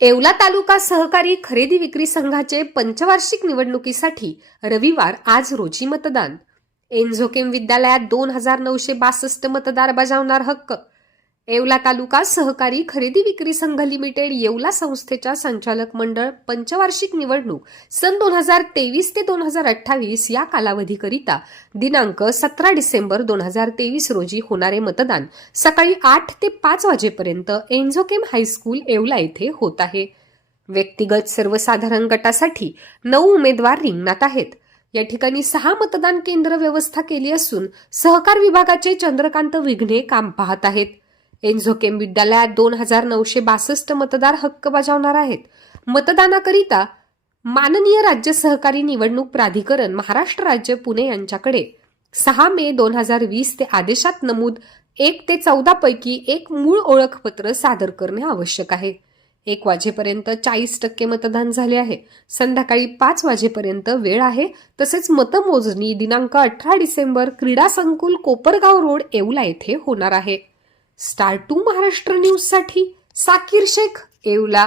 येवला तालुका सहकारी खरेदी विक्री संघाचे पंचवार्षिक निवडणुकीसाठी रविवार आज रोजी मतदान. एनझोकेम विद्यालयात दोन हजार नऊशे बासष्ट मतदार बजावणार हक्क. येवला तालुका सहकारी खरेदी विक्री संघ लिमिटेड येवला संस्थेच्या संचालक मंडळ पंचवार्षिक निवडणूक सन दोन हजार तेवीस ते दोन हजार अठ्ठावीस या कालावधीकरिता दिनांक सतरा डिसेंबर दोन हजार तेवीस रोजी होणारे मतदान सकाळी आठ ते पाच वाजेपर्यंत एन्झोकेम हायस्कूल येवला येथे होत आहे. व्यक्तिगत सर्वसाधारण गटासाठी नऊ उमेदवार रिंगणात आहेत. या ठिकाणी सहा मतदान केंद्र व्यवस्था केली असून सहकार विभागाचे चंद्रकांत विघ्ने काम पाहत आहेत. एन्झोकेम विद्यालयात दोन हजार नऊशे बासष्ट मतदार हक्क बजावणार आहेत. मतदानाकरिता माननीय राज्य सहकारी निवडणूक प्राधिकरण महाराष्ट्र राज्य पुणे यांच्याकडे सहा मे दोन हजार वीस ते आदेशात नमूद एक ते चौदा पैकी एक मूळ ओळखपत्र सादर करणे आवश्यक आहे. एक वाजेपर्यंत चाळीस टक्के मतदान झाले आहे. संध्याकाळी पाच वाजेपर्यंत वेळ आहे. तसेच मतमोजणी दिनांक अठरा डिसेंबर क्रीडा संकुल कोपरगाव रोड येवला येथे होणार आहे. स्टार टू महाराष्ट्र न्यूजसाठी साकीर शेख येऊला.